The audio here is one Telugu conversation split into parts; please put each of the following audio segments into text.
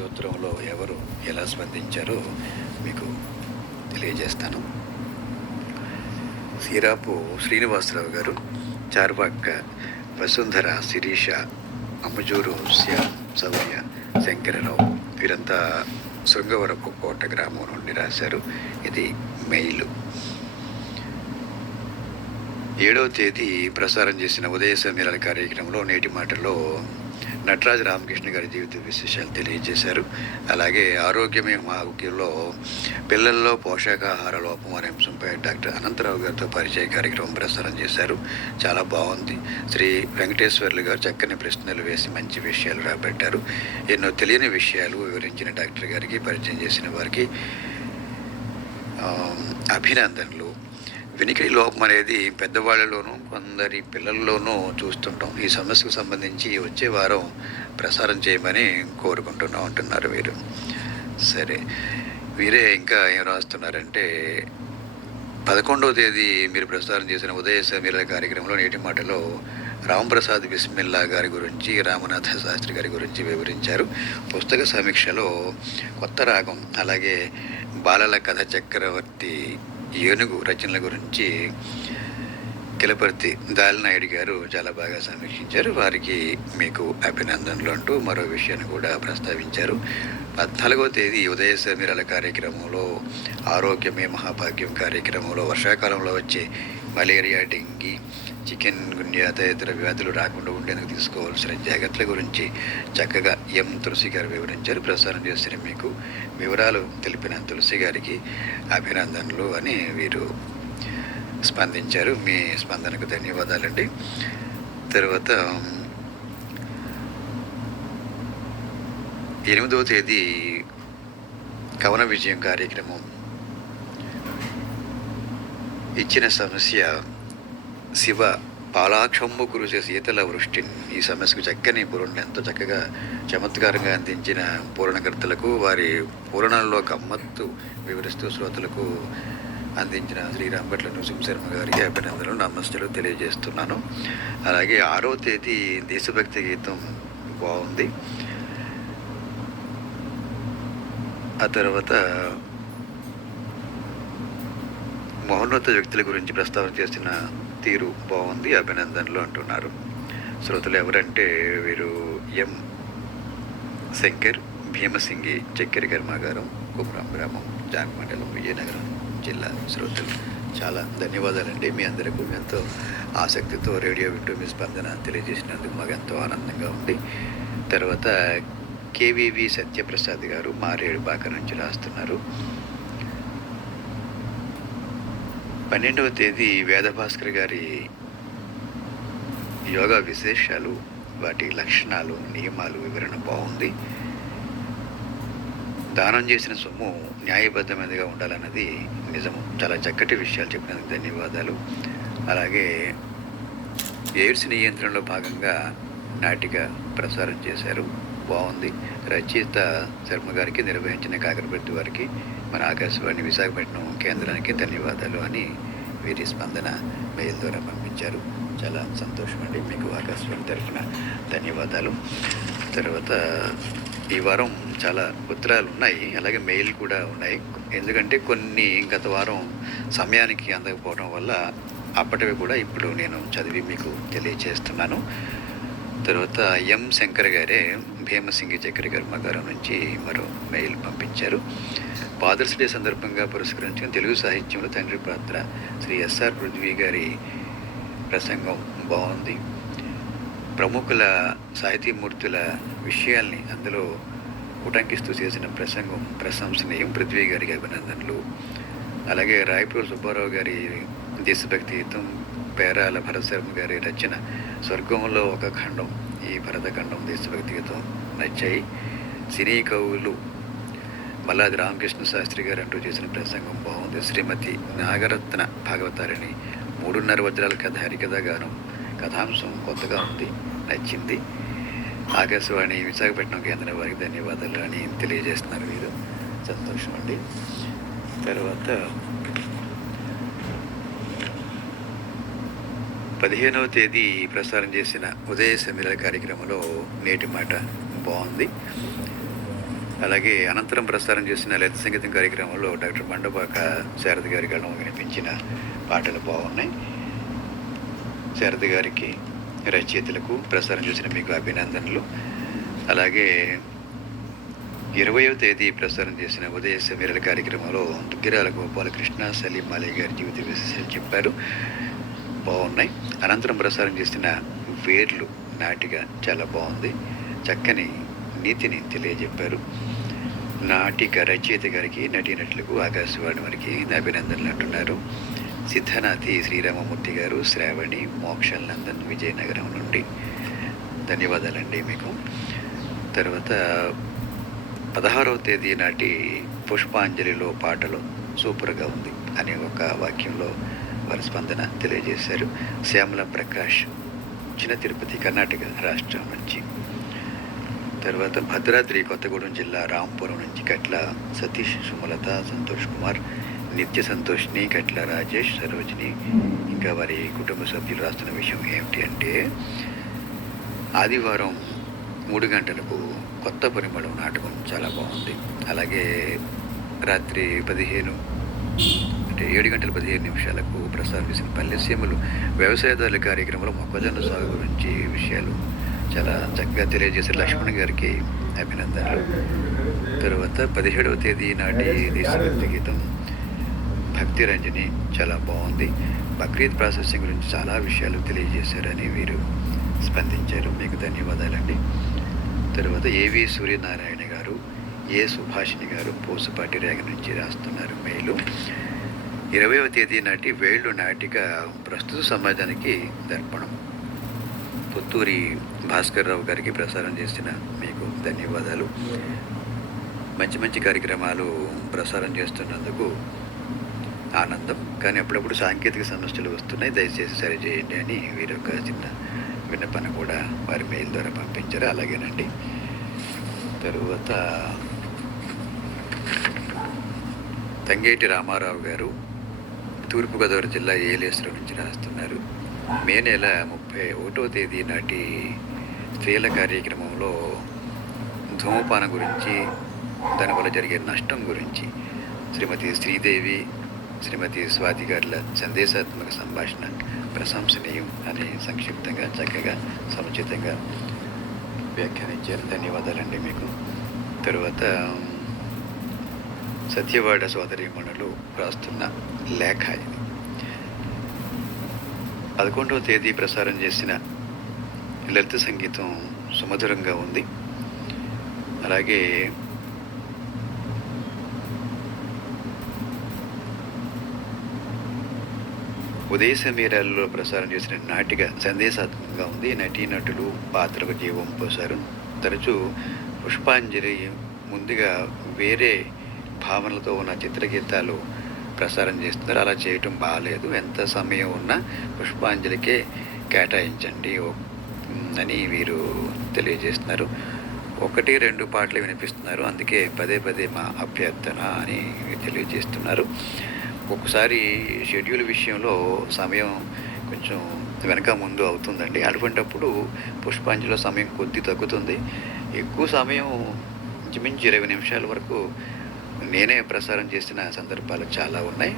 ఈ ఉత్తరంలో ఎవరు ఎలా స్పందించారో మీకు తెలియజేస్తాను. సీరాపు శ్రీనివాసరావు గారు చార్వాక్క వసుంధర శిరీష అమ్మజూరు శ్యామ్ సౌర్య శంకరరావు వీరంతా శృంగవరపు కోట గ్రామం నుండి రాశారు. ఇది మెయిల్. ఏడవ తేదీ ప్రసారం చేసిన ఉదయ సమీరాల కార్యక్రమంలో నేటి మాటలో నటరాజ్ రామకృష్ణ గారి జీవిత విశేషాలు తెలియజేశారు. అలాగే ఆరోగ్యమే ఆరోగ్యంలో పిల్లల్లో పోషకాహార లోపం అనే అంశంపై డాక్టర్ అనంతరావు గారితో పరిచయ కార్యక్రమం ప్రసారం చేశారు. చాలా బాగుంది. శ్రీ వెంకటేశ్వర్లు గారు చక్కని ప్రశ్నలు వేసి మంచి విషయాలు రాబట్టారు. ఎన్నో తెలియని విషయాలు వివరించిన డాక్టర్ గారికి పరిచయం చేసిన వారికి అభినందనలు. వినికిడి లోపం అనేది పెద్దవాళ్ళలోనూ కొందరి పిల్లల్లోనూ చూస్తుంటాం. ఈ సమస్యకు సంబంధించి వచ్చే వారం ప్రసారం చేయమని కోరుకుంటున్నాం అంటున్నారు వీరు. సరే వీరే ఇంకా ఏం రాస్తున్నారంటే పదకొండవ తేదీ మీరు ప్రసారం చేసిన ఉదయ సమీర కార్యక్రమంలో నేటి మాటలో రాంప్రసాద్ బిస్మిల్లా గారి గురించి రామనాథ శాస్త్రి గారి గురించి వివరించారు. పుస్తక సమీక్షలో కొత్త రాగం అలాగే బాలల కథ చక్రవర్తి ఏనుగు రచనల గురించి కిలపర్తి దాలినాయుడు గారు చాలా బాగా సమీక్షించారు. వారికి మీకు అభినందనలు అంటూ మరో విషయాన్ని కూడా ప్రస్తావించారు. పద్నాలుగో తేదీ ఉదయ సమీరాల కార్యక్రమంలో ఆరోగ్యమే మహాభాగ్యం కార్యక్రమంలో వర్షాకాలంలో వచ్చే మలేరియా డెంగీ చికెన్ గున్యా ఇతర వ్యాధులు రాకుండా ఉండేందుకు తీసుకోవాల్సిన జాగ్రత్తల గురించి చక్కగా ఎం తులసి గారు వివరించారు. ప్రసారం చేసిన మీకు వివరాలు తెలిపిన తులసి గారికి అభినందనలు అని వీరు స్పందించారు. మీ స్పందనకు ధన్యవాదాలండి. తర్వాత ఎనిమిదవ తేదీ కవన విజయం కార్యక్రమం. ఇచ్చిన సమస్య శివ పాలాక్షమ్ము కురిసే శీతల వృష్టి. ఈ సమస్యకు చక్కని పూరణ ఎంతో చక్కగా చమత్కారంగా అందించిన పూరణకర్తలకు వారి పూరణంలో గమ్మత్తు వివరిస్తూ శ్రోతలకు అందించిన శ్రీరాంపట్ల నృసింహశర్మ గారికి అభినందనలు నమస్తలు తెలియజేస్తున్నాను. అలాగే ఆరో తేదీ దేశభక్తి గీతం బాగుంది. ఆ తర్వాత మహోన్నత వ్యక్తుల గురించి ప్రస్తావన చేసిన తీరు బాగుంది అభినందనలు అంటున్నారు. శ్రోతలు ఎవరంటే వీరు ఎం శంకర్ భీమసింగి చక్కెర కర్మాగారం కుమరం గ్రామం జాన్ మండలం విజయనగరం జిల్లా శ్రోతలు. చాలా ధన్యవాదాలండి. మీ అందరికీ ఎంతో ఆసక్తితో రేడియో వింటూ మీ స్పందన తెలియజేసినందుకు మాకు ఎంతో ఆనందంగా ఉంది. తర్వాత కేవీవి సత్యప్రసాద్ గారు మారేడు బాక నుంచి రాస్తున్నారు. పన్నెండవ తేదీ వేదభాస్కర్ గారి యోగా విశేషాలు వాటి లక్షణాలు నియమాలు వివరణ బాగుంది. దానం చేసిన సొమ్ము న్యాయబద్ధమైనదిగా ఉండాలన్నది నిజము. చాలా చక్కటి విషయాలు చెప్పినందుకు ధన్యవాదాలు. అలాగే ఎయిడ్స్ నియంత్రణలో భాగంగా నాటిక ప్రసారం చేశారు. బాగుంది. రచయిత శర్మ గారికి నిర్వహించిన కాకరపర్తి వారికి మన ఆకాశవాణి విశాఖపట్నం కేంద్రానికి ధన్యవాదాలు అని వీరి స్పందన మెయిల్ ద్వారా పంపించారు. చాలా సంతోషం అండి మీకు ఆకాశవాణి తరఫున ధన్యవాదాలు. తర్వాత ఈ వారం చాలా ఉత్తరాలు ఉన్నాయి. అలాగే మెయిల్ కూడా ఉన్నాయి. ఎందుకంటే కొన్ని గత వారం సమయానికి అందకపోవడం వల్ల అప్పటివి కూడా ఇప్పుడు నేను చదివి మీకు తెలియచేస్తున్నాను. తర్వాత ఎం శంకర్ గారే భీమసింగి చక్కెర కర్మాగారం నుంచి మరో మెయిల్ పంపించారు. ఫాదర్స్ డే సందర్భంగా పురస్కరించిన తెలుగు సాహిత్యంలో తండ్రి పాత్ర శ్రీ ఎస్ఆర్ పృథ్వీ గారి ప్రసంగం బాగుంది. ప్రముఖుల సాహితీమూర్తుల విషయాల్ని అందులో ఉటంకిస్తూ చేసిన ప్రసంగం ప్రశంసనీయం. పృథ్వీ గారికి అభినందనలు. అలాగే రాయపూర్ సుబ్బారావు గారి దేశభక్తి గీతం పేరాల భరతశర్మ గారి రచన. స్వర్గంలో ఒక ఖండం ఈ భరతఖండం దేశభక్తి గీతం నచ్చాయి. సినీ కవులు మల్లాది రామకృష్ణ శాస్త్రి గారు అంటూ చేసిన ప్రసంగం బాగుంది. శ్రీమతి నాగరత్న భాగవతారిణి మూడున్నర వజ్రాల కథ హరికథ గానం కథాంశం కొత్తగా ఉంది నచ్చింది. ఆకాశవాణి విశాఖపట్నం కేంద్రం వారికి ధన్యవాదాలు అని తెలియజేస్తున్నారు మీరు సంతోషం అండి. తర్వాత పదిహేనవ తేదీ ప్రసారం చేసిన ఉదయ సమీర కార్యక్రమంలో నేటి మాట బాగుంది. అలాగే అనంతరం ప్రసారం చేసిన లలిత సంగీతం కార్యక్రమంలో డాక్టర్ బండపాక శారద గారి గళం వినిపించిన పాటలు బాగున్నాయి. శారద గారికి రచయితలకు ప్రసారం చేసిన మీకు అభినందనలు. అలాగే ఇరవయో తేదీ ప్రసారం చేసిన ఉదయ సమీరల కార్యక్రమంలో దుగ్గిరాల గోపాలకృష్ణ సలీం మాలయ్య గారి జీవిత విశేషాలు చెప్పారు. బాగున్నాయి. అనంతరం ప్రసారం చేసిన వేర్లు నాటిక చాలా బాగుంది. చక్కని నీతిని తెలియజెప్పారు. నాటిక రచయిత గారికి నటీనటులకు ఆకాశవాణి వారికి అభినందనలు అంటున్నారు. సిద్ధనాథి శ్రీరామమూర్తి గారు శ్రావణి మోక్షల్ నందన్ విజయనగరం నుండి. ధన్యవాదాలండి మీకు. తర్వాత పదహారవ తేదీ నాటి పుష్పాంజలిలో పాటలు సూపర్గా ఉంది అనే ఒక వాక్యంలో వారి స్పందన తెలియజేశారు. శ్యామల ప్రకాష్ చిన్న తిరుపతి కర్ణాటక రాష్ట్రం నుంచి. తర్వాత భద్రాద్రి కొత్తగూడెం జిల్లా రాంపురం నుంచి కట్ల సతీష్ సుమలత సంతోష్ కుమార్ నిత్య సంతోష్ని కట్ల రాజేష్ సరోజిని. ఇంకా వారి కుటుంబ సభ్యులు రాస్తున్న విషయం ఏమిటి అంటే ఆదివారం మూడు గంటలకు కొత్త పరిమళం నాటకం చాలా బాగుంది. అలాగే రాత్రి పదిహేను అంటే ఏడు గంటల పదిహేను నిమిషాలకు ప్రసారం చేసిన పల్లెసీమలు వ్యవసాయదారుల కార్యక్రమంలో మొక్కజొన్న సాగు గురించి విషయాలు చాలా చక్కగా తెలియజేసి లక్ష్మణ్ గారికి అభినందనలు. తర్వాత పదిహేడవ తేదీ నాటి దేశభక్తి గీతం భక్తి రంజని చాలా బాగుంది. బక్రీద్ ప్రాసెసింగ్ గురించి చాలా విషయాలు తెలియజేశారని వీరు స్పందించారు. మీకు ధన్యవాదాలండి. తర్వాత ఏవి సూర్యనారాయణ గారు ఏ సుభాషిణి గారు పోసుపాటి రేగ నుంచి రాస్తున్నారు. మెయిలు ఇరవైవ తేదీ నాటి వేళ్ళు నాటిక ప్రస్తుత సమాజానికి దర్పణం. పుత్తూరి భాస్కర్ రావు గారికి ప్రసారం చేసిన మీకు ధన్యవాదాలు. మంచి మంచి కార్యక్రమాలు ప్రసారం చేస్తున్నందుకు ఆనందం. కానీ అప్పుడప్పుడు సాంకేతిక సమస్యలు వస్తున్నాయి. దయచేసి సరిచేయండి అని వీరు ఒక చిన్న విన్నపన కూడా వారి మెయిల్ ద్వారా పంపించారు. అలాగేనండి. తరువాత తంగేటి రామారావు గారు తూర్పుగోదావరి జిల్లా ఏలేశ్వరం నుంచి రాస్తున్నారు. మే నెల ముప్పై ఒకటో తేదీ నాటి స్త్రీల కార్యక్రమంలో ధూమపానం గురించి దానివల్ల జరిగే నష్టం గురించి శ్రీమతి శ్రీదేవి శ్రీమతి స్వాతి గారిల సందేశాత్మక సంభాషణ ప్రశంసనీయం అని సంక్షిప్తంగా చక్కగా సముచితంగా వ్యాఖ్యానించారు. ధన్యవాదాలండి మీకు. తరువాత సత్యవాడ సోదరీమణులు రాస్తున్న లేఖ ఇది. పదకొండవ తేదీ ప్రసారం చేసిన లలిత సంగీతం సుమధురంగా ఉంది. అలాగే ఉదయ సమీరాల్లో ప్రసారం చేసిన నాటిక సందేశాత్మకంగా ఉంది. నటీనటులు పాత్రకు జీవం పోశారు తరచూ పుష్పాంజలి ముందుగా వేరే భావనలతో ఉన్న చిత్రగీతాలు ప్రసారం చేస్తున్నారు. అలా చేయటం బాగాలేదు ఎంత సమయం ఉన్నా పుష్పాంజలికే కేటాయించండి అని వీరు తెలియజేస్తున్నారు. ఒకటి రెండు పాటలు వినిపిస్తున్నారు. అందుకే పదే పదే మా అభ్యర్థన అని తెలియజేస్తున్నారు. ఒక్కొక్కసారి షెడ్యూల్ విషయంలో సమయం కొంచెం వెనక ముందు అవుతుందండి. అటువంటప్పుడు పుష్పాంజలిలో సమయం కొద్ది తగ్గుతుంది. ఎక్కువ సమయం ఇంచుమించు ఇరవై నిమిషాల వరకు నేనే ప్రసారం చేసిన సందర్భాలు చాలా ఉన్నాయి.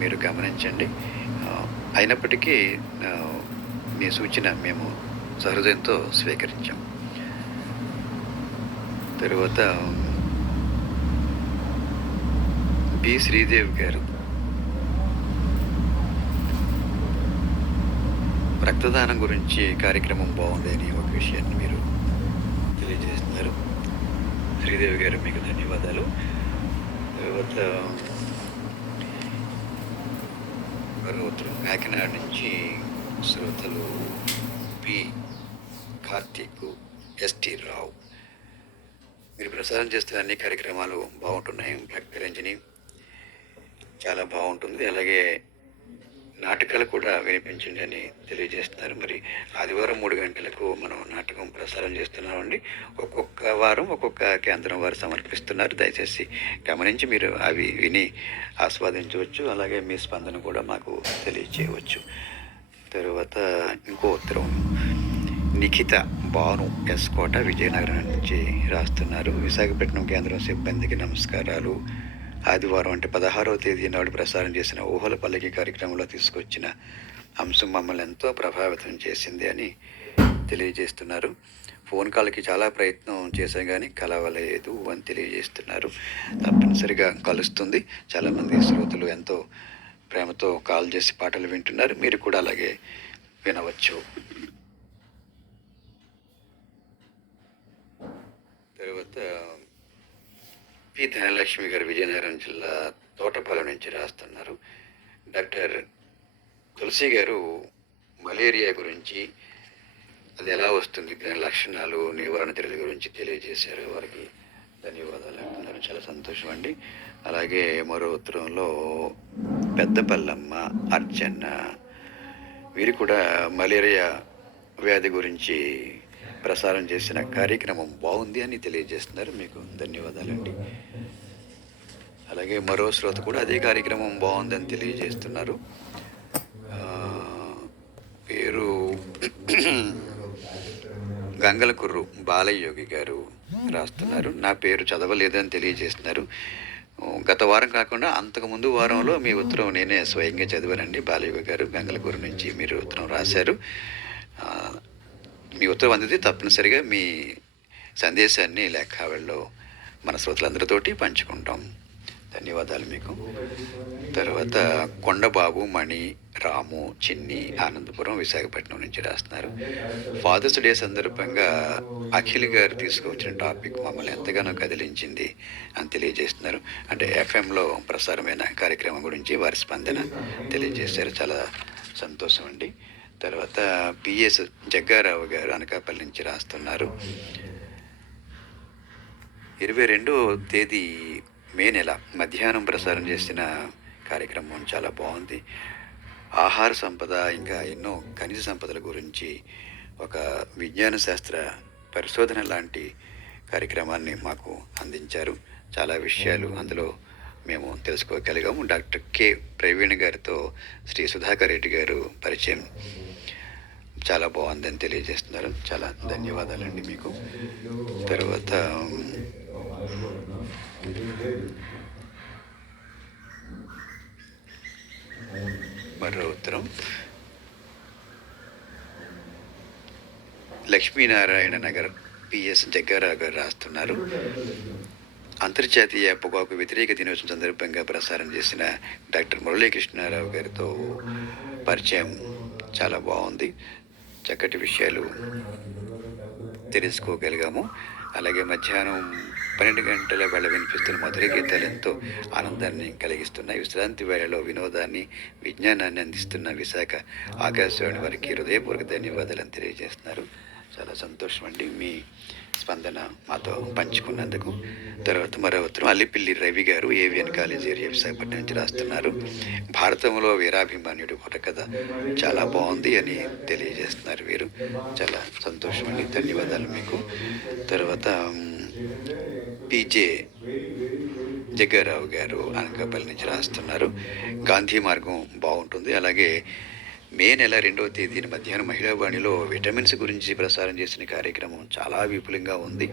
మీరు గమనించండి. అయినప్పటికీ మీ సూచన మేము సహృదయంతో స్వీకరించాం. తరువాత బి. శ్రీదేవి గారు రక్తదానం గురించి కార్యక్రమం బాగుంది అని ఒక విషయాన్ని మీరు తెలియజేస్తున్నారు. శ్రీదేవి గారు మీకు ధన్యవాదాలు. తర్వాత మరో ఉత్తరం కాకినాడ నుంచి శ్రోతలు పి. కార్తీక్ ఎస్టి రావు. మీరు ప్రసారం చేస్తున్న అన్ని కార్యక్రమాలు బాగుంటున్నాయి. బ్లాక్ రంజని చాలా బాగుంటుంది. అలాగే నాటకాలు కూడా వినిపించండి అని తెలియజేస్తున్నారు. మరి ఆదివారం మూడు గంటలకు మనం నాటకం ప్రసారం చేస్తున్నామండి. ఒక్కొక్క వారం ఒక్కొక్క కేంద్రం వారు సమర్పిస్తున్నారు. దయచేసి గమనించి మీరు అవి విని ఆస్వాదించవచ్చు. అలాగే మీ స్పందన కూడా మాకు తెలియచేయవచ్చు. తర్వాత ఇంకో ఉత్తరం. నిఖిత భాను ఎస్ కోట విజయనగరం నుంచి రాస్తున్నారు. విశాఖపట్నం కేంద్రం సిబ్బందికి నమస్కారాలు. ఆదివారం అంటే పదహారవ తేదీ నాడు ప్రసారం చేసిన ఊహల పల్లకి కార్యక్రమంలో తీసుకొచ్చిన అంశం మమ్మల్ని ఎంతో ప్రభావితం చేసింది అని తెలియజేస్తున్నారు. ఫోన్ కాల్కి చాలా ప్రయత్నం చేశాం కానీ కలవలేదు అని తెలియజేస్తున్నారు. తప్పనిసరిగా కలుస్తుంది. చాలామంది శ్రోతలు ఎంతో ప్రేమతో కాల్ చేసి పాటలు వింటున్నారు. మీరు కూడా అలాగే వినవచ్చు. తర్వాత పి ధనలక్ష్మి గారు విజయనగరం జిల్లా తోటపాలెం నుంచి రాస్తున్నారు. డాక్టర్ తులసి గారు మలేరియా గురించి అది ఎలా వస్తుంది దాని లక్షణాలు నివారణ చర్యల గురించి తెలియజేశారు. వారికి ధన్యవాదాలు అంటున్నారు. చాలా సంతోషం అండి. అలాగే మరో ఉత్తరంలో పెద్దపల్లమ్మ అర్చన్న వీరు కూడా మలేరియా వ్యాధి గురించి ప్రసారం చేసిన కార్యక్రమం బాగుంది అని తెలియజేస్తున్నారు. మీకు ధన్యవాదాలండి. అలాగే మరో శ్రోత కూడా అదే కార్యక్రమం బాగుందని తెలియజేస్తున్నారు. పేరు గంగలకుర్రు బాలయోగి గారు రాస్తున్నారు. నా పేరు చదవలేదని తెలియజేస్తున్నారు. గత వారం కాకుండా అంతకు ముందు వారంలో మీ ఉత్తరం నేనే స్వయంగా చదివానండి. బాలయోగి గారు గంగలకూరు నుంచి మీరు ఉత్తరం రాశారు. మీ ఉత్తరం అందితే తప్పనిసరిగా మీ సందేశాన్ని లేఖావళిలో మన శ్రోతలందరితోటి పంచుకుంటాం. ధన్యవాదాలు మీకు. తర్వాత కొండబాబు మణి రాము చిన్ని ఆనందపురం విశాఖపట్నం నుంచి రాస్తున్నారు. ఫాదర్స్ డే సందర్భంగా అఖిల్ గారు తీసుకువచ్చిన టాపిక్ మమ్మల్ని ఎంతగానో కదిలించింది అని తెలియజేస్తున్నారు. అంటే ఎఫ్ఎంలో ప్రసారమైన కార్యక్రమం గురించి వారి స్పందన తెలియజేశారు. చాలా సంతోషం అండి. తర్వాత పిఎస్ జగ్గారావు గారు అనకాపల్లి నుంచి రాస్తున్నారు. ఇరవై రెండో తేదీ మే నెల మధ్యాహ్నం ప్రసారం చేసిన కార్యక్రమం చాలా బాగుంది. ఆహార సంపద ఇంకా ఎన్నో ఖనిజ సంపదల గురించి ఒక విజ్ఞాన శాస్త్ర పరిశోధన లాంటి కార్యక్రమాన్ని మాకు అందించారు. చాలా విషయాలు అందులో మేము తెలుసుకోగలిగాము. Doctor K. ప్రవీణ్ గారితో శ్రీ సుధాకర్ రెడ్డి గారు పరిచయం. చాలా బాగుందని తెలియజేస్తున్నారు. చాలా ధన్యవాదాలండి మీకు. తర్వాత మరో ఉత్తరం. లక్ష్మీనారాయణ నగర్ పిఎస్ జగ్గారావు గారు రాస్తున్నారు. అంతర్జాతీయ పొగాకు వ్యతిరేక దినోత్సవం సందర్భంగా ప్రసారం చేసిన డాక్టర్ మురళీకృష్ణారావు గారితో పరిచయం చాలా బాగుంది. చక్కటి విషయాలు తెలుసుకోగలిగాము. అలాగే మధ్యాహ్నం పన్నెండు గంటల వేళ వినిపిస్తున్న మధుర గీతాలు ఎంతో ఆనందాన్ని కలిగిస్తున్నాయి. విశ్రాంతి వేళలో వినోదాన్ని విజ్ఞానాన్ని అందిస్తున్న విశాఖ ఆకాశవాణి వారికి హృదయపూర్వక ధన్యవాదాలను తెలియజేస్తున్నారు. చాలా సంతోషం అండి మీ స్పందన మాతో పంచుకున్నందుకు. తర్వాత మరో ఉత్తరం అల్లిపిల్లి రవి గారు ఏవిఎన్ కాలేజ్ ఏరియా విశాఖపట్నం నుంచి రాస్తున్నారు. భారతంలో వీరాభిమాన్యుడు కథ చాలా బాగుంది అని తెలియజేస్తున్నారు వీరు. చాలా సంతోషం అండి. ధన్యవాదాలు మీకు. తర్వాత పీజే జగ్గారావు గారు అనకాపల్లి నుంచి రాస్తున్నారు. గాంధీ మార్గం బాగుంటుంది. అలాగే మే నెల రెండవ తేదీన మధ్యాహ్నం మహిళావాణిలో విటమిన్స్ గురించి ప్రసారం చేసిన కార్యక్రమం చాలా విపులంగా ఉంది.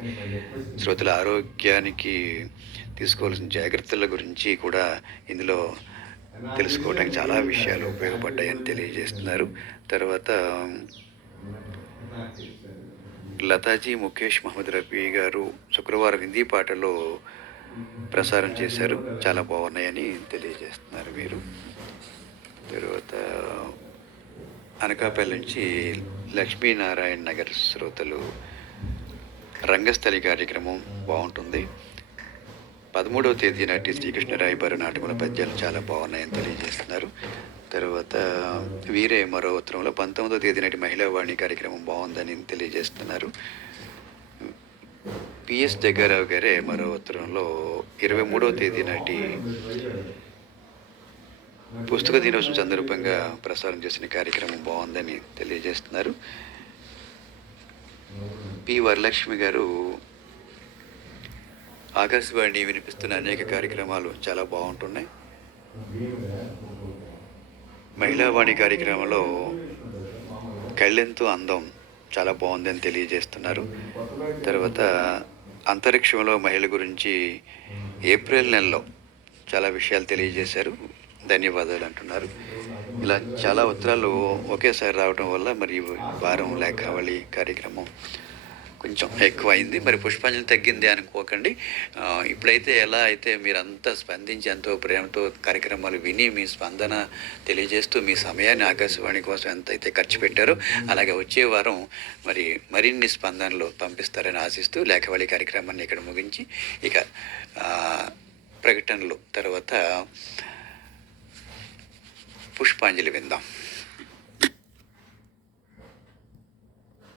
శ్రోతల ఆరోగ్యానికి తీసుకోవాల్సిన జాగ్రత్తల గురించి కూడా ఇందులో తెలుసుకోవడానికి చాలా విషయాలు ఉపయోగపడ్డాయని తెలియజేస్తున్నారు. తర్వాత లతాజీ ముఖేష్ మహమ్మద్ రఫీ గారు శుక్రవారం హిందీ పాటలో ప్రసారం చేశారు. చాలా బాగున్నాయని తెలియజేస్తున్నారు మీరు. తర్వాత అనకాపల్లి నుంచి లక్ష్మీనారాయణ నగర్ శ్రోతలు రంగస్థలి కార్యక్రమం బాగుంటుంది. పదమూడవ తేదీ నాటి శ్రీకృష్ణరాయబారు నాటకంలో పద్యాలు చాలా బాగున్నాయని తెలియజేస్తున్నారు. తర్వాత వీరే మరో ఉత్తరంలో పంతొమ్మిదవ తేదీ నాటి మహిళా వాణి కార్యక్రమం బాగుందని తెలియజేస్తున్నారు. పిఎస్ జగ్గారావు గారే మరో ఉత్తరంలో ఇరవై మూడవ తేదీ నాటి పుస్తక దినోత్సవం సందర్భంగా ప్రసారం చేసిన కార్యక్రమం బాగుందని తెలియజేస్తున్నారు. పి వరలక్ష్మి గారు ఆకాశవాణి వినిపిస్తున్న అనేక కార్యక్రమాలు చాలా బాగుంటున్నాయి. మహిళావాణి కార్యక్రమంలో కళ్ళెంతో అందం చాలా బాగుందని తెలియజేస్తున్నారు. తర్వాత అంతరిక్షంలో మహిళ గురించి ఏప్రిల్ నెలలో చాలా విషయాలు తెలియజేశారు. ధన్యవాదాలు అంటున్నారు. ఇలా చాలా ఉత్తరాలు ఒకేసారి రావడం వల్ల మరి వారం లేఖావళి కార్యక్రమం కొంచెం ఎక్కువైంది. మరి పుష్పాంజలి తగ్గింది అనుకోకండి. ఇప్పుడైతే ఎలా అయితే మీరంతా స్పందించి ఎంతో ప్రేమతో కార్యక్రమాలు విని మీ స్పందన తెలియజేస్తూ మీ సమయాన్ని ఆకాశవాణి కోసం ఎంత అయితే ఖర్చు పెట్టారో అలాగే వచ్చే వారం మరి మరిన్ని స్పందనలు పంపిస్తారని ఆశిస్తూ లేఖవళి కార్యక్రమాన్ని ఇక్కడ ముగించి ఇక ప్రకటనలు తర్వాత పుష్పాంజలి విందాం.